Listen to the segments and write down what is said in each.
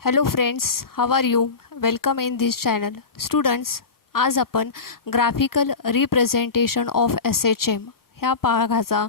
Hello friends, how are you? Welcome in this channel. Students, आज आपण graphical representation of SHM ह्या भागाचा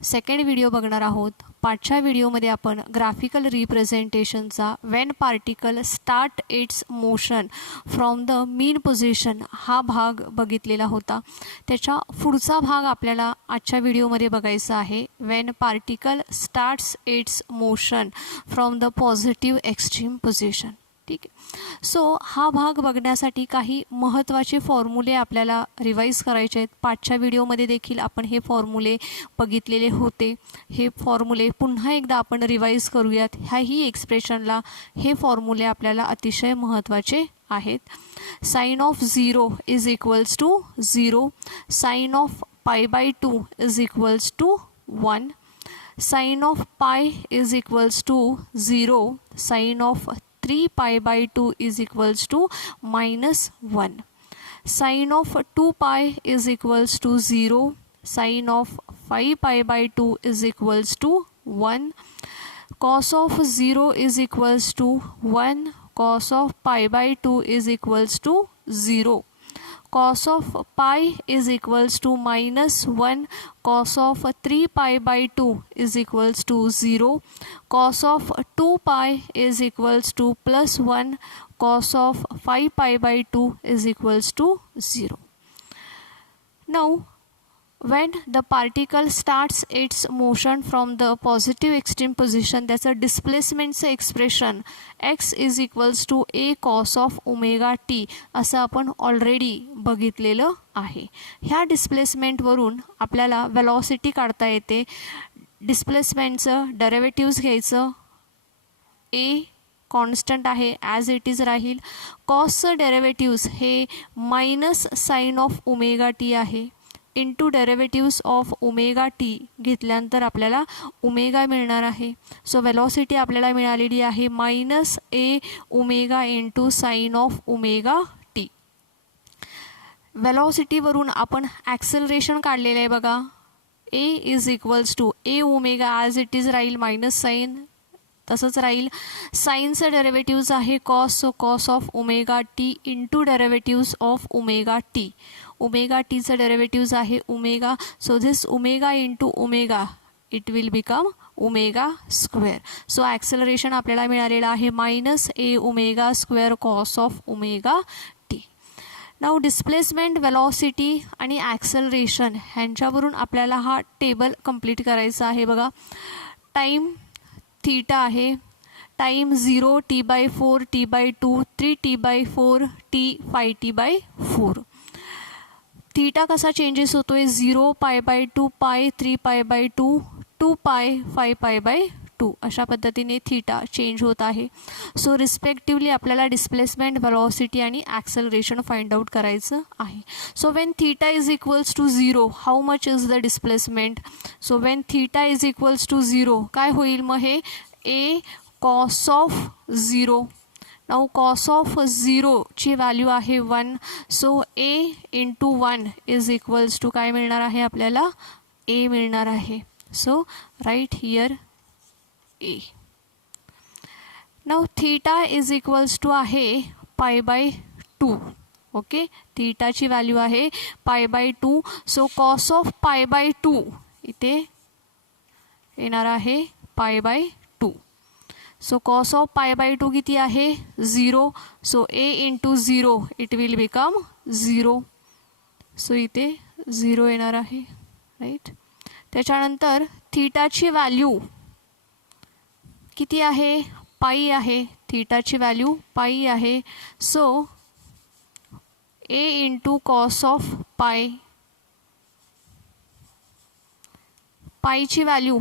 second video बघणार आहोत. पाचच्या व्हिडिओमध्ये आपण ग्राफिकल रिप्रेझेंटेशनचा when particle start its motion from the mean position हा भाग बघितलेला होता. त्याच्या पुढचा भाग आपल्याला आजच्या व्हिडिओमध्ये बघायचा आहे. When particle starts its motion from the positive extreme position. ठीक आहे. सो हा भाग बघण्यासाठी काही महत्त्वाचे फॉर्म्युले आपल्याला रिवाईज करायचे आहेत. पाचच्या व्हिडिओमध्ये देखील आपण हे फॉर्म्युले बघितलेले होते. हे फॉर्म्युले पुन्हा एकदा आपण रिवाईज करूयात. ह्याही एक्सप्रेशनला हे फॉर्म्युले आपल्याला अतिशय महत्त्वाचे आहेत. Sine of 0 is equals to 0. Sine of π/2 is equals to 1. Sine of pi is equals to 0. Sine of 3π/2 is equals to -1. Sin of 2π is equals to 0. Sin of 5π/2 is equals to 1. Cos of 0 is equals to 1. Cos of π/2 is equals to 0. Cos of pi is equals to -1. Cos of 3π/2 is equals to 0. Cos of 2π is equals to +1. Cos of 5π/2 is equals to 0. Now, when the particle starts its motion from the positive extreme position, त्याचं डिस्प्लेसमेंटचं expression x is equals to a cos of omega t असं आपण already बघितलेलं आहे. ह्या डिस्प्लेसमेंटवरून आपल्याला velocity काढता येते. डिस्प्लेसमेंटचं डेरिव्हेटिव्ज घ्यायचं. a कॉन्स्टंट आहे, ॲज इट इज राहील. कॉसचं डेरिव्हेटिव्ज हे minus sine of omega t आहे. Into derivatives of omega t घेतल्यानंतर आपल्याला ओमेगा मिळणार आहे. सो वेलॉसिटी आपल्याला मिळालेली आहे -a omega into sine of omega t. वेलॉसिटीवरून आपण ॲक्सेलरेशन काढलेलं आहे बघा. a is equals to a omega as it is राहील, मायनस साइन तसंच राहील. साइनचं डेरिव्हेटिव्ज आहे cos, so cos of omega t into derivatives of omega t. Omega टीचं डेरिव्हेटिव्ज आहे omega, so this omega into omega it will become omega square. So acceleration आपल्याला मिळालेलं आहे -a omega square cos of omega T. Now displacement, velocity आणि acceleration ह्यांच्यावरून आपल्याला हा table complete करायचा आहे बघा. टाईम थीटा आहे. Time 0 t/4 t/2 3 t/4 t 5 t/4. Theta कसा चेंजेस होतो आहे 0 π/2 पाय 3 π/2 2 पाय 5 π/2 अशा पद्धतीने थीटा चेंज होत आहे. सो रिस्पेक्टिवली आपल्याला डिस्प्लेसमेंट, वेलॉसिटी आणि ॲक्सेलरेशन फाइंड आउट करायचं आहे. So when theta is equals to 0 how much is the displacement. So when theta is equals to 0 काय होईल मग हे a cos of 0. Now cos of 0 ची व्हॅल्यू आहे 1. So a into 1 is equals to काय मिळणार आहे आपल्याला a मिळणार आहे. So right here a. Now theta is equals to आहे π/2. ओके, थीटाची व्हॅल्यू आहे π/2. सो कॉस ऑफ π/2 इथे येणार आहे π/2. सो कॉस ऑफ π/2 किती आहे 0. So a into 0 it will become 0. So इथे 0 येणार आहे. राईट. त्याच्यानंतर थीटाची व्हॅल्यू किती आहे पाई आहे. थीटाची व्हॅल्यू पाई आहे. So a into cos of पाय. पाईची व्हॅल्यू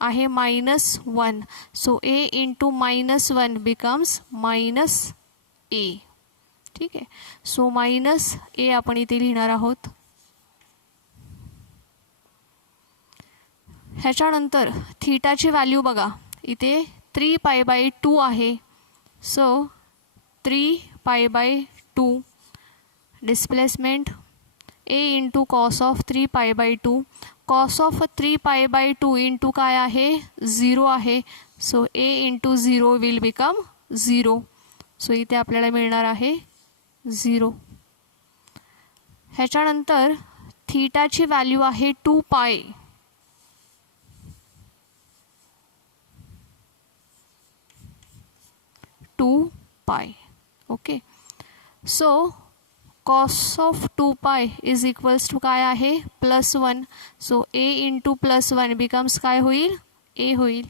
आहे -1. So a into -1 becomes -a. ठीक आहे. सो -a आपण इथे लिहिणार आहोत. ह्याच्यानंतर थीटाची व्हॅल्यू बघा इथे 3 π/2 आहे. So 3 π/2 displacement a into cos of 3 π/2 cos of 3π/2 into काय आहे 0 आहे. So a into 0 will become 0. So इथे आपल्याला मिळणार आहे 0. ह्याच्यानंतर थीटाची व्हॅल्यू आहे 2π. Okay. So cos of 2π is equals to काय आहे +1. सो a इंटू +1 बिकम्स काय होईल a होईल.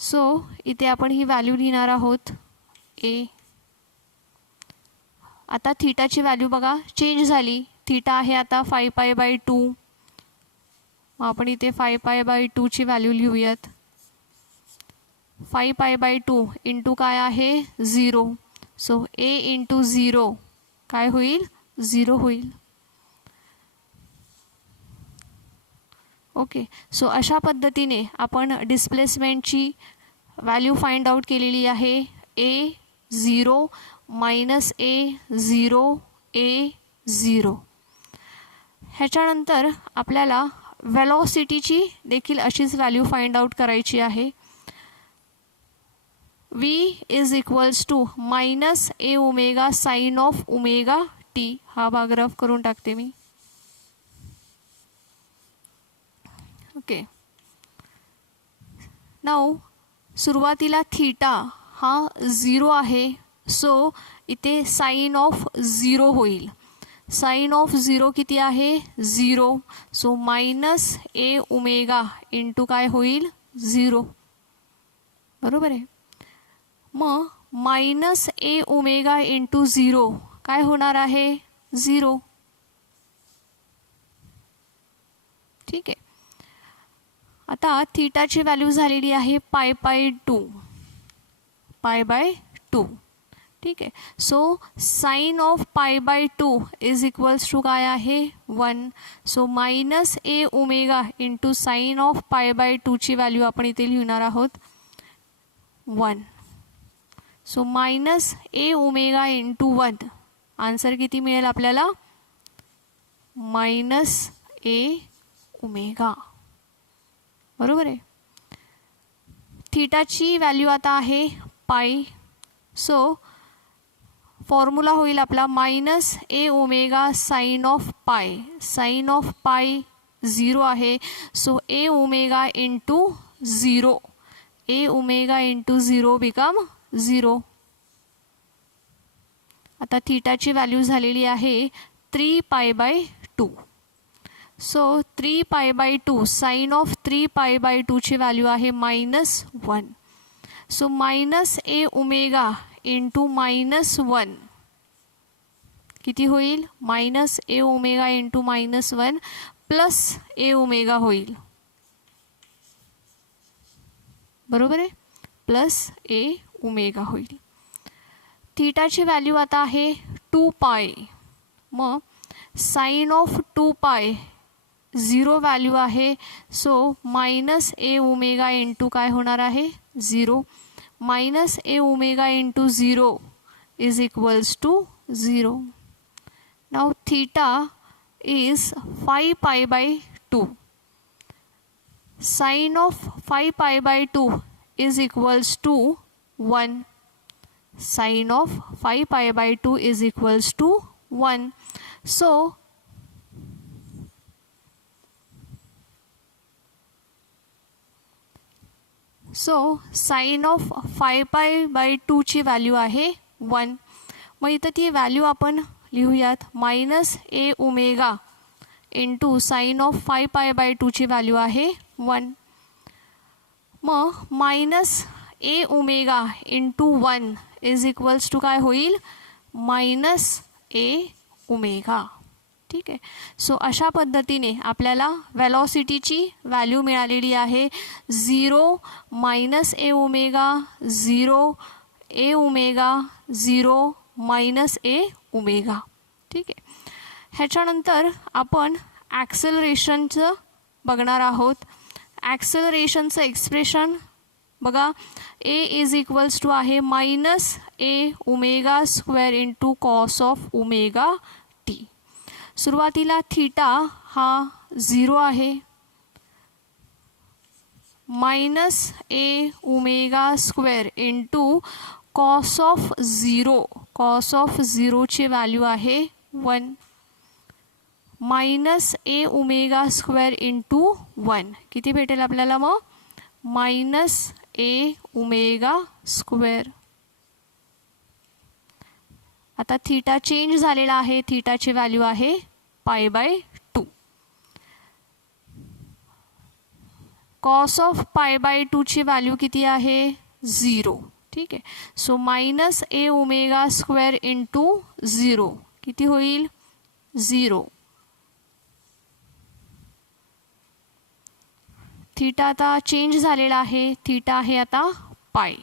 सो इथे आपण ही व्हॅल्यू लिहिणार आहोत a. आता थीटाची व्हॅल्यू बघा चेंज झाली. थीटा आहे आता 5π/2. मग आपण इथे 5π/2 ची व्हॅल्यू लिहूयात. 5π/2 इंटू काय आहे 0. सो a इंटू 0 काय होईल 0 होईल. ओके. सो अशा पद्धतीने आपण डिस्प्लेसमेंटची व्हॅल्यू फाइंड आउट केलेली आहे. a 0 minus a 0 a 0. ह्याच्यानंतर आपल्याला वेलॉसिटीची देखील अशीच व्हॅल्यू फाइंड आउट करायची आहे. v is equals to minus a omega sine of omega t. हा भाग रफ करून टाकते मी. ओके. नाउ सुरुवातीला थीटा हा 0 आहे. सो इथे साइन ऑफ 0 होईल. साइन ऑफ 0 किती आहे 0. So minus a omega into काय होईल 0. बरोबर आहे. मग मायनस a ओमेगा इंटू 0 काय होणार आहे 0. ठीक आहे. आता थीटाची व्हॅल्यू झालेली आहे π/2. ठीक आहे. So sine of π/2 is equals to काय आहे 1. So minus a omega into sine of π/2 ची व्हॅल्यू आपण इथे लिहिणार आहोत 1. So minus a omega into 1 answer किती मिळेल आपल्याला मायनस a ओमेगा. बरोबर आहे. थीटाची व्हॅल्यू आता आहे पाय. सो फॉर्म्युला होईल आपला minus a omega sine of पाय. साइन ऑफ पाय 0 आहे. So a omega into 0. a omega into 0 become 0. आता थीटाची व्हॅल्यू झालेली आहे 3π/2. सो 3π/2 साइन ऑफ 3π/2 ची व्हॅल्यू आहे -1. So minus a omega into -1 किती होईल minus a omega into -1 plus a omega होईल. बरोबर आहे. प्लस a ओमेगा होईल. थीटाची व्हॅल्यू आता आहे 2π. मग साइन ऑफ 2π 0 व्हॅल्यू आहे. So minus a omega into काय होणार आहे 0. Minus a omega into 0 is equals to 0. Now theta is 5π/2. Sine of 5π/2 is equals to 1. Sine of 5π/2 is equals to 1. So sine of 5π/2 ची value आहे 1. मग इथं ती value आपण लिहूयात minus a omega into sine of 5π/2 ची value आहे 1. मग minus a omega into 1 is equals to काय होईल मायनस a ओमेगा. ठीक आहे. सो अशा पद्धतीने आपल्याला वेलॉसिटीची व्हॅल्यू मिळालेली आहे 0 minus a omega 0 a omega 0 minus a omega. ठीक आहे. ह्याच्यानंतर आपण ॲक्सेलरेशनचं बघणार आहोत. ॲक्सेलरेशनचं एक्सप्रेशन बघा a इज इक्वल्स टू आहे -a omega square into cos of omega t. सुरुवातीला थीटा हा 0 आहे, minus a omega square into cos of 0, cos of 0ची व्हॅल्यू आहे 1, minus a omega square into 1 किती भेटेल आपल्याला मग, मायनस ए ओमेगा स्क्वेअर. आता थीटा चेंज झालेला आहे, थीटाची व्हॅल्यू आहे π/2. कॉस ऑफ π/2 ची व्हॅल्यू किती आहे 0. ठीक आहे. So minus a omega square into 0 किती होईल 0. थीटा आता चेंज झालेला आहे, थीटा आहे आता पाय.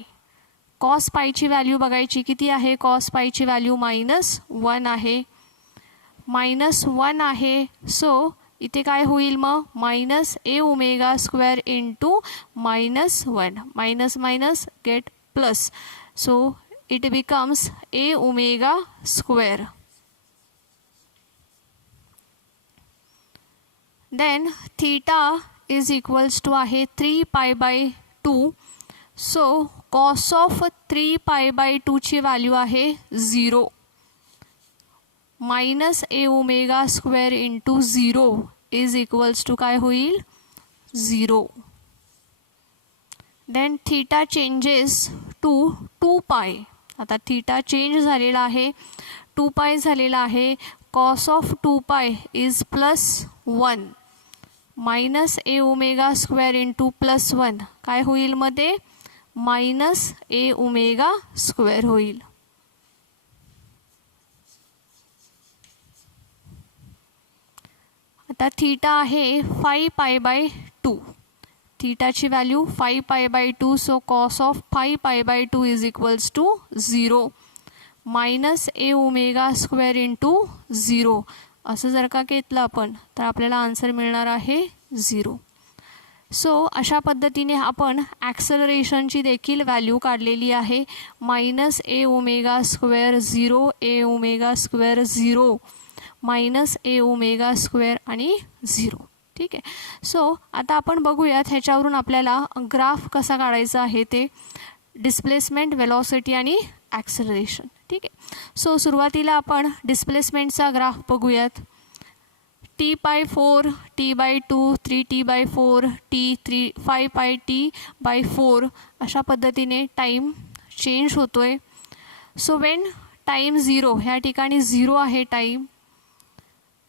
कॉस पायची व्हॅल्यू बघायची किती आहे, कॉस पायची व्हॅल्यू -1 आहे, -1 आहे. सो इथे काय होईल मग, minus a omega square into -1, minus minus get plus. So it becomes a omega square. Then theta is equals to आहे 3π/2. सो कॉस ऑफ 3π/2 ची व्हॅल्यू आहे 0, minus a omega square into 0 is equals to काय होईल 0. Then theta changes to 2π. आता theta change झालेला आहे, 2π झालेला आहे. Cos of 2π is +1, minus a omega square into +1 काय होईल मध्ये, मायनस ए ओमेगा स्क्वेअर होईल. आता थीटा आहे 5π/2, थीटाची value 5π/2. So cos of 5π/2 is equals to 0, minus a omega square into 0. असं जर का घेतलं आपण तर आपल्याला आन्सर मिळणार आहे 0. सो अशा पद्धतीने आपण ॲक्सलरेशनची देखील व्हॅल्यू काढलेली आहे. Minus a omega square 0, A omega square 0, minus a omega square आणि 0. ठीक आहे. सो आता आपण बघूयात ह्याच्यावरून आपल्याला ग्राफ कसा काढायचा आहे ते, डिस्प्लेसमेंट, वेलॉसिटी आणि ॲक्सलरेशन. ठीक आहे. सो सुरुवातीला आपण डिस्प्लेसमेंटचा ग्राफ बघूयात. t/4, t/2, 3t/4, t3, 5πt/4 अशा पद्धतीने टाईम चेंज होतोय. सो वेन टाईम 0, ह्या ठिकाणी 0 आहे time.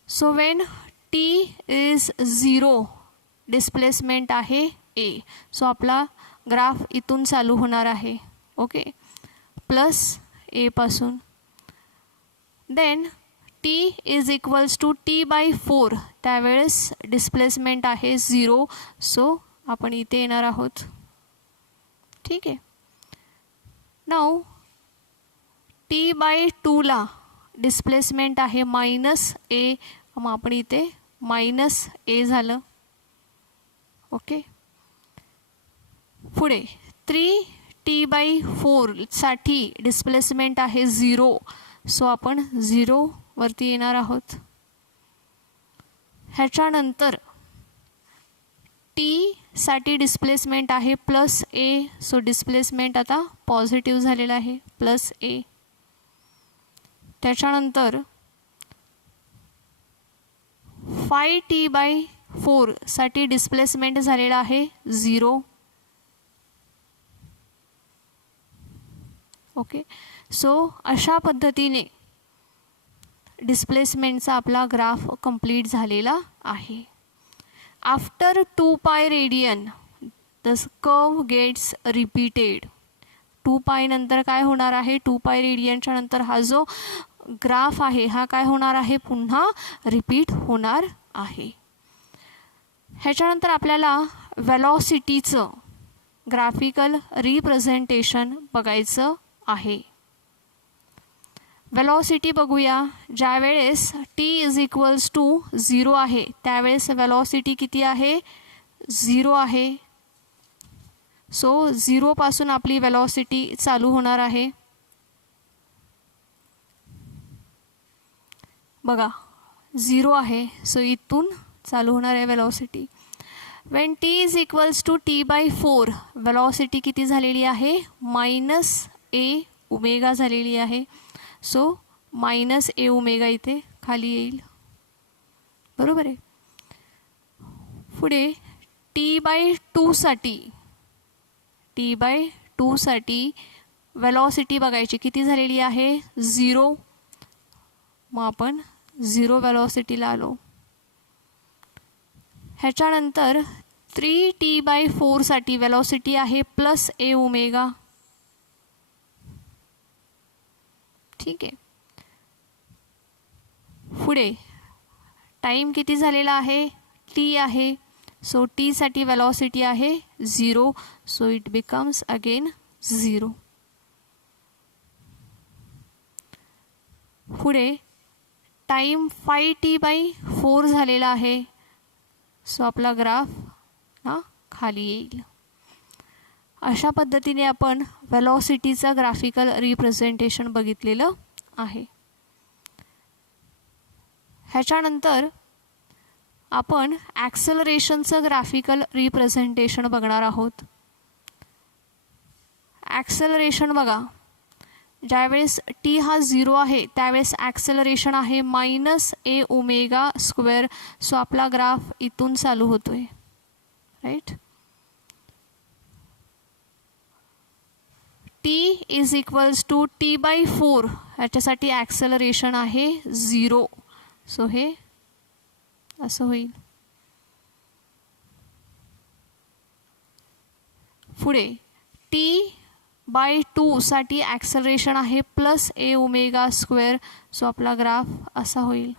So when t is 0, displacement आहे a. सो आपला ग्राफ इथून चालू होणार आहे. ओके, प्लस a पासून. Then t is equals to t/4, त्यावेळेस डिस्प्लेसमेंट आहे 0. सो आपण इथे येणार आहोत. ठीक आहे. नाऊ t/2ला डिस्प्लेसमेंट आहे -a, मग आपण इथे -a झालं. ओके. पुढे 3t/4 साठी डिस्प्लेसमेंट आहे 0. सो आपण 0 वरती येणार आहोत. ह्याच्यानंतर t साठी डिस्प्लेसमेंट आहे +a. सो डिस्प्लेसमेंट आता पॉझिटिव्ह झालेला आहे +a. त्याच्यानंतर 5t/4 साठी डिस्प्लेसमेंट झालेला आहे 0. ओके. सो अशा पद्धतीने डिस्प्लेसमेंटचा आपला ग्राफ कंप्लीट झालेला आहे. After 2π radian the curve gets repeated. 2π नंतर काय होणार आहे, 2π रेडियनच्या नंतर हा जो ग्राफ आहे हा काय होणार आहे, पुन्हा रिपीट होणार आहे. ह्याच्यानंतर आपल्याला वेलॉसिटीचं ग्राफिकल रिप्रेझेंटेशन बघायचं आहे. वेलॉसिटी बघूया. ज्यावेळेस t इज इक्वल्स टू 0 आहे त्यावेळेस वेलॉसिटी किती आहे, 0 आहे. सो 0 पासून आपली वेलॉसिटी चालू होणार आहे. बघा 0 आहे. सो इथून चालू होणार आहे velocity. When t is equals to T/4 velocity किती झालेली आहे, -a ओमेगा झालेली आहे. सो -a ओमेगा इथे खाली येईल. बरोबर आहे. पुढे T/2 साठी वेलॉसिटी बघायची किती झालेली आहे, 0. मग आपण 0 वेलॉसिटीला आलो. ह्याच्यानंतर 3T/4 साठी वेलॉसिटी आहे +a ओमेगा. ठीक आहे. पुढे टाईम किती झालेला आहे, t आहे. सो t साठी वेलॉसिटी आहे 0. So it becomes again 0. पुढे टाईम 5T/4 झालेला आहे. सो आपला ग्राफ खाली येईल. अशा पद्धतीने आपण वेलॉसिटीचं ग्राफिकल रिप्रेझेंटेशन बघितलेलं आहे. ह्याच्यानंतर आपण ॲक्सेलरेशनचं ग्राफिकल रिप्रेझेंटेशन बघणार आहोत. ॲक्सेलरेशन बघा, ज्यावेळेस टी हा 0 आहे त्यावेळेस ॲक्सेलरेशन आहे -a ओमेगा स्क्वेअर. सो आपला ग्राफ इथून चालू होतोय. Right. t is equals to T/4 ह्याच्यासाठी ॲक्सेलरेशन आहे 0. सो हे असं होईल. पुढे T/2 साठी ॲक्सेलरेशन आहे +a ओमेगा स्क्वेअर. सो आपला ग्राफ असा होईल.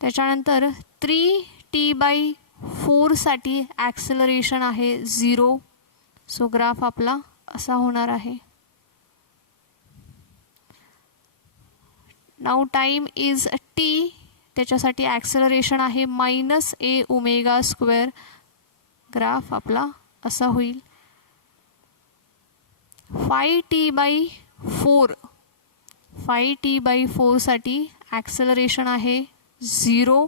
त्याच्यानंतर 3T/4 साठी ॲक्सेलरेशन आहे 0. सो ग्राफ आपला असा होणार आहे. नाउ टाइम इज t, त्याच्यासाठी ॲक्सेलरेशन आहे -a ओमेगा स्क्वेअर. ग्राफ आपला असा होईल. 5T/4 साठी ॲक्सेलरेशन आहे 0.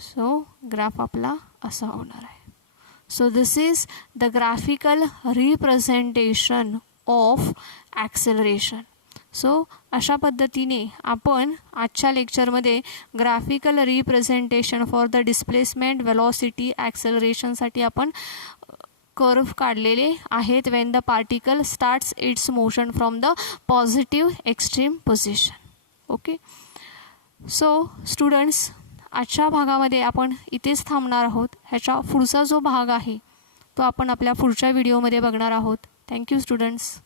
सो ग्राफ आपला असा होणार आहे. So this is the graphical representation of acceleration. So अशा पद्धतीने आपण आजच्या लेक्चरमध्ये graphical representation for the displacement, velocity, ॲक्सेलरेशनसाठी आपण कर्व काढलेले आहेत. When the particle starts its motion from the positive extreme position. Okay. So students, आजच्या भागामध्ये आपण इथेच थांबणार आहोत. ह्याच्या पुढचा जो भाग आहे तो आपण आपल्या पुढच्या व्हिडिओमध्ये बघणार आहोत. Thank you students.